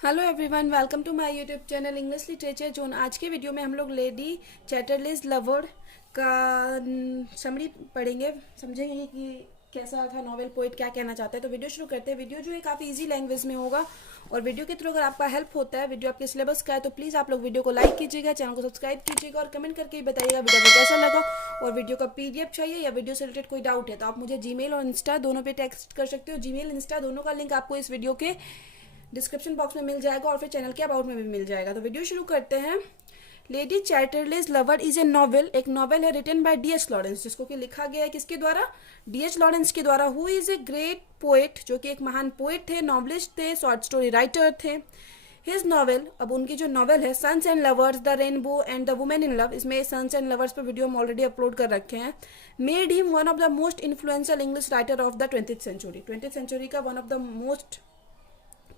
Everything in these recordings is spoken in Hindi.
Hello everyone, welcome to my YouTube channel English literature zone. आज के वीडियो में हम लोग लेडी चैटरलेस लवर्ड का समरी पढ़ेंगे, समझेंगे कि कैसा था नॉवेल, पोइट क्या कहना चाहता है। तो वीडियो शुरू करते हैं। वीडियो जो है काफ़ी इजी लैंग्वेज में होगा और वीडियो के थ्रू अगर आपका हेल्प होता है, वीडियो आपके सिलेबस का है, तो प्लीज़ आप लोग वीडियो को लाइक कीजिएगा, चैनल को सब्सक्राइब कीजिएगा और कमेंट करके ही बताइएगा वीडियो को कैसा लगा। और वीडियो का पीडीएफ चाहिए या वीडियो से रिलेटेड कोई डाउट है तो आप मुझे जीमेल और इंस्टा दोनों पे टेक्स्ट कर सकते हो। जीमेल इंस्टा दोनों का लिंक आपको इस वीडियो के डिस्क्रिप्शन बॉक्स में मिल जाएगा और फिर चैनल के अबाउट में भी मिल जाएगा। तो वीडियो शुरू करते हैं। Lady Chatterley's lover is a novel, एक नॉवेल है written by D H Lawrence, जिसको कि लिखा गया है किसके द्वारा? डी एच लॉरेंस के द्वारा। Who is a great poet, जो कि एक महान पोएट थे, नॉवलिस्ट थे, शॉर्ट स्टोरी राइटर थे। हिज नॉवेल, अब उनकी जो नॉवेल है Sons and Lovers, The Rainbow and the Women in Love, इसमें सन्स एंड लवर्स पर वीडियो हम ऑलरेडी अपलोड कर रखे हैं, made him one of the most influential English writer of the 20th century. 20th century का वन ऑफ द मोस्ट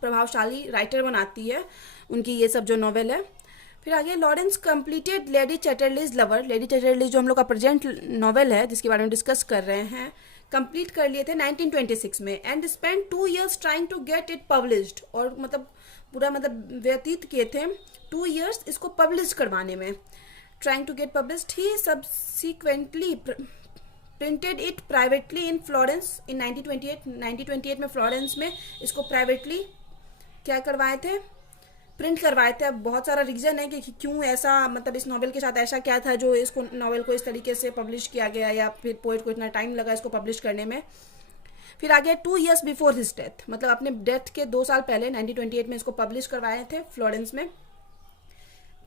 प्रभावशाली राइटर बनाती है उनकी ये सब जो नॉवेल है। फिर आगे, Lawrence completed Lady Chatterley's lover, Lady Chatterley's जो हम लोग का प्रेजेंट नॉवेल है जिसके बारे में डिस्कस कर रहे हैं, कंप्लीट कर लिए थे 1926 में, and spend 2 years trying to get it published, और मतलब पूरा व्यतीत किए थे 2 years इसको पब्लिश करवाने में, trying to get published. He subsequently printed it privately in Florence in 1928 में फ्लोरेंस में इसको प्राइवेटली क्या करवाए थे, प्रिंट करवाए थे। अब बहुत सारा रीज़न है कि क्यों ऐसा, इस नॉवेल के साथ ऐसा क्या था जो इसको नॉवेल को इस तरीके से पब्लिश किया गया या फिर पोएट को इतना टाइम लगा इसको पब्लिश करने में। फिर आगे 2 years बिफोर हिज डेथ, अपने डेथ के 2 साल पहले 1928 में इसको पब्लिश करवाए थे फ्लोरेंस में।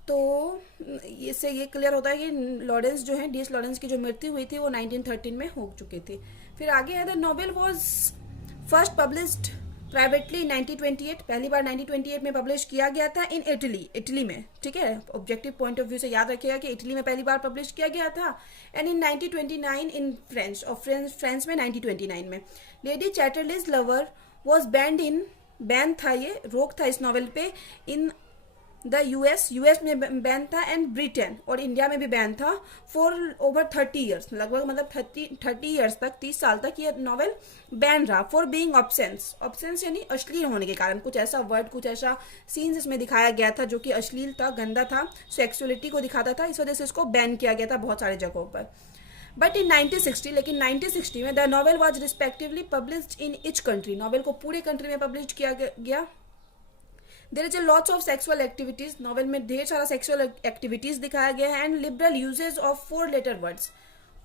तो इससे ये क्लियर होता है कि लॉरेंस जो है, डी एस लॉरेंस की जो मृत्यु हुई थी वो 1913 में हो चुकी थी। फिर आगे है, the novel was first published privately 1928, पहली बार 1928 में पब्लिश किया गया था इन इटली में। ठीक है, ऑब्जेक्टिव पॉइंट ऑफ व्यू से याद रखिएगा कि इटली में पहली बार पब्लिश किया गया था। एंड इन 1929 इन फ्रेंच, और फ्रांस में 1929 में। Lady Chatterley's lover was ban था, ये रोक था इस नॉवेल पे, इन द यूएस में बैन था, एंड ब्रिटेन और इंडिया में भी बैन था फॉर ओवर 30 years, लगभग 30 years तक, 30 साल तक ये नॉवेल बैन रहा, फॉर बीइंग ऑब्सेंस यानी अश्लील होने के कारण। कुछ ऐसा वर्ड, कुछ ऐसा सीन्स इसमें दिखाया गया था जो कि अश्लील था, गंदा था, सेक्सुअलिटी को दिखाता था, इस वजह से इसको बैन किया गया था बहुत सारे जगहों पर। बट इन 1960, लेकिन 1960 में the novel was respectively published in each country, novel को पूरे कंट्री में पब्लिश किया गया। There is a lots of sexual activities, novel में ढेर सारा सेक्सुअल एक्टिविटीज दिखाया गया है, and liberal usages of 4-letter words,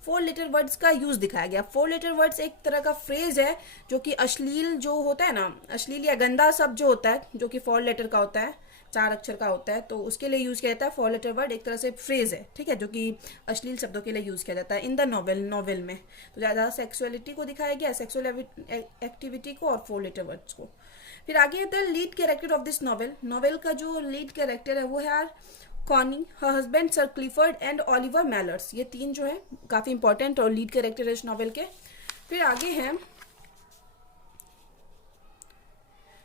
4-letter words का यूज दिखाया गया। 4-letter वर्ड्स एक तरह का फ्रेज है जो कि अश्लील जो होता है ना, अश्लील या गंदा शब्द जो होता है, जो कि 4 letter का होता है, 4 अक्षर का होता है, तो उसके लिए यूज किया जाता है 4-letter वर्ड, एक तरह से फ्रेज है, ठीक है, जो कि अश्लील शब्दों के लिए यूज किया जाता है इन द नॉवेल में। तो ज़्यादा सेक्सुअलिटी को दिखाया गया, सेक्सुअल एक्टिविटी को और 4-letter वर्ड्स को। फिर आगे the lead character of this novel का जो लीड कैरेक्टर है वो है यार Connie, her husband sir Clifford and Oliver Mellors, ये 3 जो है काफ़ी इंपॉर्टेंट और लीड कैरेक्टर है इस नॉवेल के। फिर आगे हैं,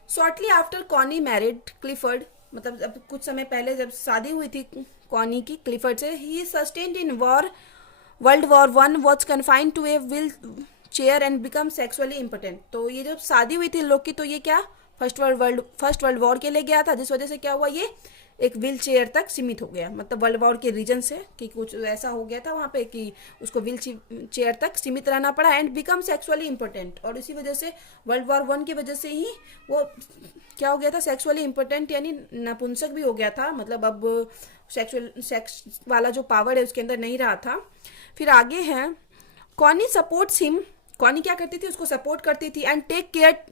shortly after Connie married Clifford, अब कुछ समय पहले जब शादी हुई थी कॉनी की क्लिफर्ड से, he sustained in world war 1 was confined to a wheelchair and become sexually important. तो ये जब शादी हुई थी लोग की, तो ये क्या फर्स्ट वर्ल्ड वॉर के लिए गया था, जिस वजह से क्या हुआ, ये एक व्हील चेयर तक सीमित हो गया, वर्ल्ड वॉर के रीजन से कि कुछ ऐसा हो गया था वहाँ पे कि उसको व्हील चेयर तक सीमित रहना पड़ा, एंड बिकम सेक्सुअली इम्पोर्टेंट, और इसी वजह से वर्ल्ड वॉर 1 की वजह से ही वो क्या हो गया था, सेक्सुअली इम्पोर्टेंट यानी नपुंसक भी हो गया था, अब सेक्स वाला जो पावर है उसके अंदर नहीं रहा था। फिर आगे है, कॉनी सपोर्ट्स हिम, कॉनी क्या करती थी, उसको सपोर्ट करती थी, and take care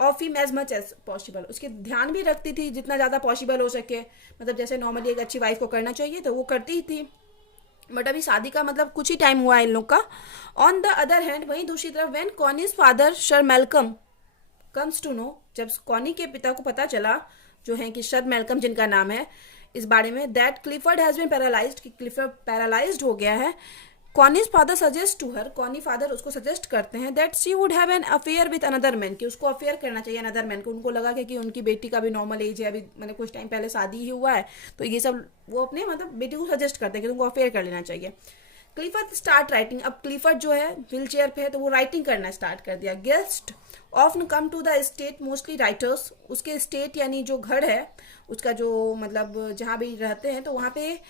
of him as much as possible, उसके ध्यान भी रखती थी जितना ज़्यादा पॉसिबल हो सके, जैसे नॉर्मली एक अच्छी वाइफ को करना चाहिए तो वो करती ही थी। बट अभी शादी का कुछ ही टाइम हुआ है इन लोग का। ऑन द अदर हैंड, वहीं दूसरी तरफ, when Connie's father sir Malcolm comes to know, जब कॉनी के पिता को पता चला, जो है कि सर मैल्कम जिनका नाम है, इस बारे में, that Clifford has been paralysed, कि क्लिफर्ड पैरालाइज्ड हो गया है, Connie's father suggest to her, Connie father उसको सजेस्ट करते हैं, that she would have an affair with another man, कि उसको अफेयर करना चाहिए अनदर मैन को। उनको लगा कि उनकी बेटी का भी नॉर्मल एज है, अभी कुछ टाइम पहले शादी ही हुआ है, तो ये सब वो अपने बेटी को सजेस्ट करते हैं कि तुमको अफेयर कर लेना चाहिए। Clifford start writing. अब क्लिफर्ड जो है व्हील चेयर पे है तो वो राइटिंग करना स्टार्ट कर दिया। Guest often come to the state, mostly writers, उसके स्टेट यानी जो घर है उसका, जो मतलब जहाँ भी रहते हैं तो वहाँ पे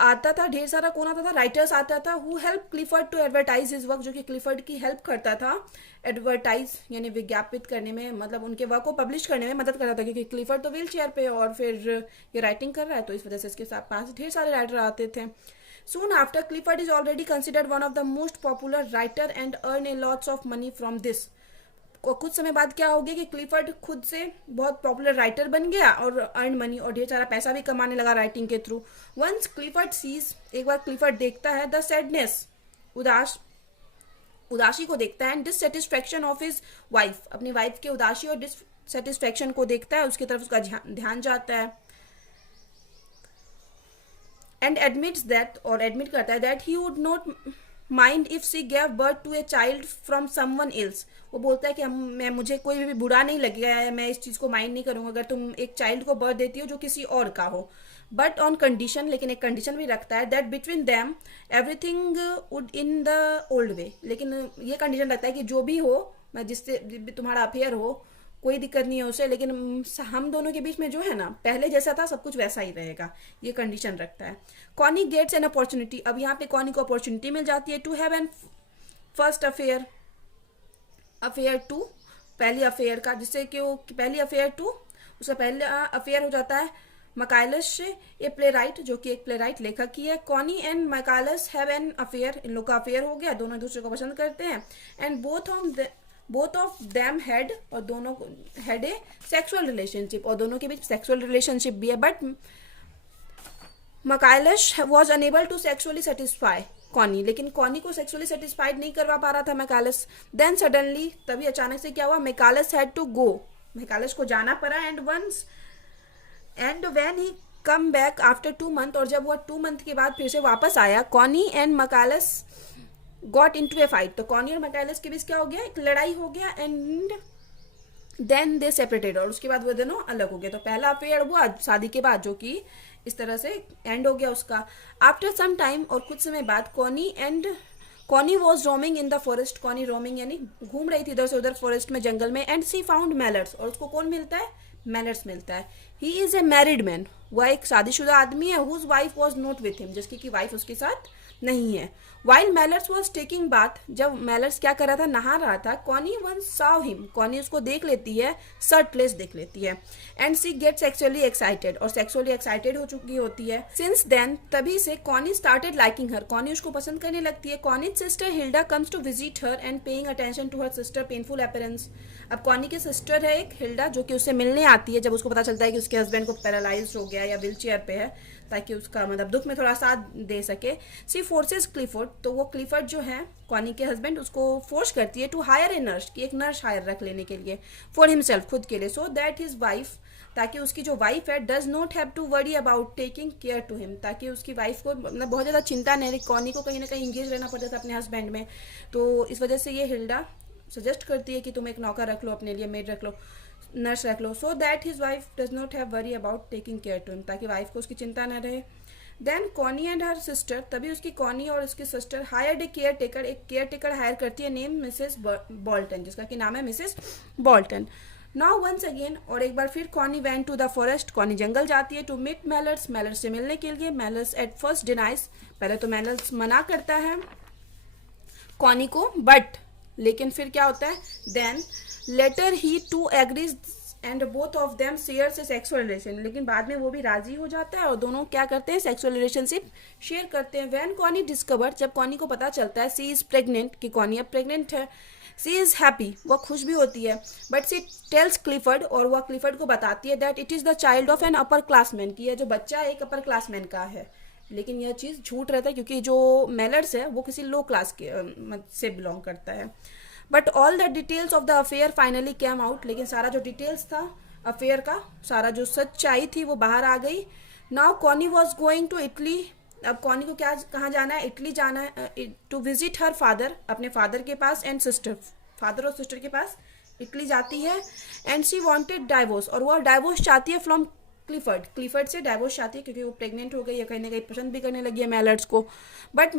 आता था ढेर सारा, कौन आता था, राइटर्स आता था, who help Clifford to advertise his work, जो कि क्लिफर्ड की हेल्प करता था एडवर्टाइज यानी विज्ञापित करने में, मतलब उनके वर्क को पब्लिश करने में मदद करता था, क्योंकि क्लिफर्ड तो व्हील चेयर पे और फिर ये राइटिंग कर रहा है तो इस वजह से इसके पास ढेर सारे राइटर आते थे। Soon after, Clifford is already considered one of the most popular writer and earn a lots of money from this. और कुछ समय बाद क्या हो गया कि क्लिफर्ड खुद से बहुत पॉपुलर राइटर बन गया और अर्न मनी और ढेर सारा पैसा भी कमाने लगा राइटिंग के थ्रू। वंस क्लिफर्ड सीज, एक बार क्लिफर्ड देखता है द सैडनेस, उदासी को देखता है, and dissatisfaction of his wife, अपनी वाइफ के उदासी और डिससेटिस्फैक्शन को देखता है, उसकी तरफ उसका ध्यान जाता है, एंड एडमिट्स दैट, और एडमिट करता है that he would not mind if she gave birth to a child from someone else. वो बोलता है कि मुझे कोई भी बुरा नहीं लगेगा है, मैं इस चीज़ को माइंड नहीं करूँगा अगर तुम एक चाइल्ड को बर्थ देती हो जो किसी और का हो, बट ऑन कंडीशन, लेकिन एक कंडीशन भी रखता है that between them everything would in the old way, लेकिन ये कंडीशन रखता है कि जो भी हो, मैं जिससे तुम्हारा अफेयर हो कोई दिक्कत नहीं है उसे, लेकिन हम दोनों के बीच में जो है ना पहले जैसा था सब कुछ वैसा ही रहेगा, ये कंडीशन रखता है। कॉनी गेट्स एन अपॉर्चुनिटी, अब यहाँ पे कॉनी को अपॉर्चुनिटी मिल जाती है to have an first affair, affair too, पहली अफेयर का, जिससे कि वो पहली अफेयर टू, उसका पहला अफेयर हो जाता है मकाइलस से, ए प्ले राइट, जो कि एक प्ले राइट लेखक की है। Connie and Michaelis have an affair, इन लोग का अफेयर हो गया, दोनों दूसरे को पसंद करते हैं, and both of them had, और दोनों हैड ए सेक्सुअल रिलेशनशिप, और दोनों के बीच सेक्सुअल रिलेशनशिप भी है, but Michaelis was unable to sexually satisfy Connie, लेकिन कॉनी को सेक्सुअली सेटिस्फाइड नहीं करवा पा रहा था मैकालस। देन सडनली, तभी अचानक से क्या हुआ, मैकालस हैड टू गो, मैकालस को जाना पड़ा, and when he come back after 2 month, और जब वो 2 मंथ के बाद फिर से वापस आया, Connie and Michaelis got into a fight, तो कॉनी और मैकालस के बीच क्या हो गया, एक लड़ाई हो गया, एंड देन दे सेपरेटेड, और उसके बाद वो दोनों अलग हो गए। तो पहला अफेयर हुआ शादी के बाद, जो कि इस तरह से एंड हो गया उसका। आफ्टर सम टाइम, और कुछ समय बाद, Connie was roaming in the forest, Connie roaming यानी घूम रही थी इधर से उधर फॉरेस्ट में, जंगल में, एंड सी फाउंड मैलर्स, और उसको कौन मिलता है, मैलर्स मिलता है। He is a married man, वह एक शादीशुदा आदमी है, whose wife was not with him, जिसकी की वाइफ उसके साथ नहीं है। While Mellors was taking bath, जब मैलर्स क्या कर रहा था, नहा रहा था, Connie one saw him, Connie उसको देख लेती है, शर्टलेस देख लेती है, and she get sexually excited, और सेक्सुअली एक्साइटेड हो चुकी होती है। सिंस देन, तभी से Connie started liking her, Connie उसको पसंद करने लगती है। Connie sister Hilda comes to visit her and paying attention to her sister painful appearance. अब कॉनी की सिस्टर है एक हिल्डा, जो कि उससे मिलने आती है जब उसको पता चलता है कि उसके हस्बैंड को पैरालाइज हो गया या व्हील चेयर पे है, ताकि उसका मतलब दुख में थोड़ा साथ दे सके। सी फोर्सेस क्लिफर्ड, तो वो क्लिफर्ड जो है कॉनी के हस्बैंड, उसको फोर्स करती है टू हायर ए नर्स, कि एक नर्स हायर रख लेने के लिए, फॉर हिमसेल्फ, खुद के लिए, सो दैट हिज वाइफ, ताकि उसकी जो वाइफ है does not have to worry about taking care to him, ताकि उसकी वाइफ को मतलब बहुत ज़्यादा चिंता नहीं, कॉनी को कहीं ना कहीं इंगेज रहना पड़ता था अपने हस्बैंड में। तो इस वजह से ये हिल्डा सजेस्ट करती है कि तुम एक नौकर रख लो अपने लिए, मेड रख लो, नर्स रख लो, so that his wife does not have worry about taking care to him, ताकि वाइफ को उसकी चिंता न रहे। Then Connie and her sister, तभी उसकी कॉनी और उसकी sister hired a caretaker, एक केयर टेकर हायर करती है, नेम मिसेस बॉल्टन, जिसका कि नाम है Mrs Bolton. Now once again, और एक बार फिर Connie went to the forest, Connie जंगल जाती है, टू मीट मैलर्स, मैलर्स से मिलने के लिए। मैलर्स एट फर्स्ट डिनाइज, पहले तो मैलर्स मना करता है कॉनी को, बट लेकिन फिर क्या होता है, then later he too agrees and both of them shares a sexual relation, लेकिन बाद में वो भी राजी हो जाता है और दोनों क्या करते हैं, सेक्सुअल रिलेशनशिप शेयर करते हैं। व्हेन कॉनी डिस्कवर्ड, जब कॉनी को पता चलता है, सी इज प्रेग्नेंट, कि कॉनी अब प्रेग्नेंट है, सी इज हैप्पी, वह खुश भी होती है, बट सी टेल्स क्लिफर्ड, और वह क्लिफर्ड को बताती है that it is the child of an upper classman, की यह जो बच्चा एक अपर क्लासमैन का है, लेकिन यह चीज़ झूठ रहता है, क्योंकि जो मैलर्स है वो किसी लो क्लास के से बिलोंग करता है। But all the details of the affair finally came out, लेकिन सारा जो डिटेल्स था अफेयर का, सारा जो सच्चाई थी वो बाहर आ गई। Now Connie was going to Italy, अब कॉनी को क्या कहाँ जाना है, इटली जाना है, टू विजिट हर फादर, अपने फादर के पास, एंड सिस्टर, फादर और सिस्टर के पास इटली जाती है। एंड शी वांटेड डाइवोर्स, और वह डाइवोर्स चाहती है फ्रॉम क्लिफर्ड, क्लिफर्ड से डाइवोर्स चाहती है, क्योंकि वो प्रेग्नेंट हो गई है, कहीं ना कहीं पसंद भी करने लगी है मैलर्स को। But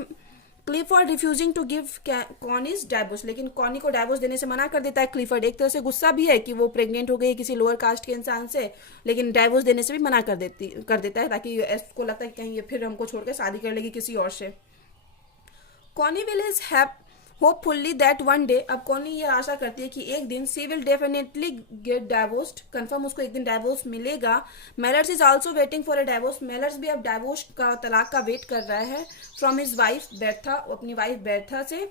Clifford refusing to give Connie's divorce, लेकिन कॉनी को डाइवोर्स देने से मना कर देता है क्लिफर्ड। एक तरह से गुस्सा भी है कि वो प्रेग्नेंट हो गई किसी लोअर कास्ट के इंसान से, लेकिन डाइवोर्स देने से भी मना कर देता है, ताकि उसको लगता है कि कहीं ये फिर हमको छोड़कर शादी कर लेगी किसी और से। Connie will is hopefully that one day, अब कॉनी ये आशा करती है कि एक दिन she will definitely get divorced, confirm उसको एक दिन डाइवोर्स मिलेगा। Mellors is also waiting for a divorce, Mellors भी अब डाइवोर्स का, तलाक का वेट कर रहा है फ्रॉम हिज वाइफ बेर्था, अपनी वाइफ बेर्था से।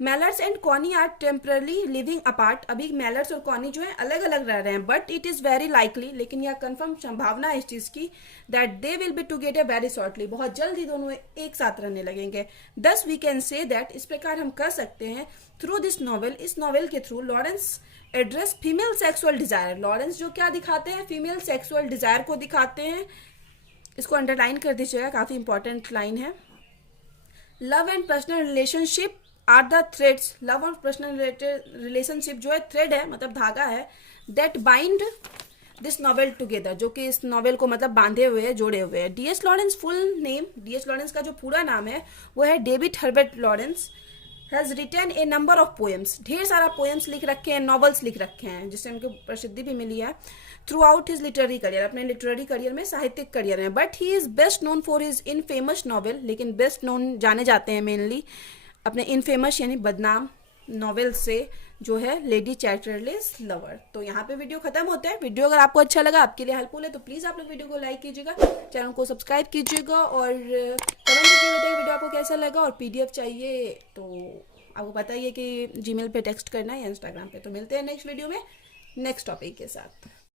Mellors and Connie are temporarily living apart, अभी मेलर्स और कॉनी जो है अलग अलग रह रहे हैं, but it is very likely, लेकिन यह कंफर्म संभावना है इस चीज की, that they will be together very shortly, बहुत जल्द ही दोनों एक साथ रहने लगेंगे। दस वी कैन से दैट, इस प्रकार हम कह सकते हैं, थ्रू दिस नॉवेल, इस नॉवेल के through Lawrence address female sexual desire, Lawrence जो क्या दिखाते हैं, फीमेल सेक्सुअल डिजायर को दिखाते हैं। इसको अंडरलाइन कर दीजिएगा, काफी इंपॉर्टेंट लाइन है। Love and personal relationship are the threads, love और पर्सनल रिलेशनशिप जो है थ्रेड है, मतलब धागा है, that bind this novel together, जो कि इस नॉवेल को मतलब बांधे हुए है, जोड़े हुए हैं। D S. Lawrence full name, D S. Lawrence का जो पूरा नाम है वो है David Herbert Lawrence, has written a number of poems, ढेर सारा पोएम्स लिख रखे हैं, नॉवेल्स लिख रखे हैं, जिससे उनको प्रसिद्धि भी मिली है through out his literary career, अपने लिटरेरी करियर में, साहित्यिक करियर में। But he is best known for his infamous novel, लेकिन बेस्ट नोन जाने जाते हैं मेनली अपने इनफेमस यानी बदनाम नॉवेल से, जो है लेडी चैटरलेस लवर। तो यहाँ पे वीडियो खत्म होता है। वीडियो अगर आपको अच्छा लगा, आपके लिए हेल्पफुल है, तो प्लीज़ आप लोग वीडियो को लाइक कीजिएगा, चैनल को सब्सक्राइब कीजिएगा और कमेंट कीजिए वीडियो आपको कैसा लगा। और PDF चाहिए तो आपको पता ही है कि Gmail पे टेक्स्ट करना है या Instagram पे। तो मिलते हैं नेक्स्ट वीडियो में नेक्स्ट टॉपिक के साथ।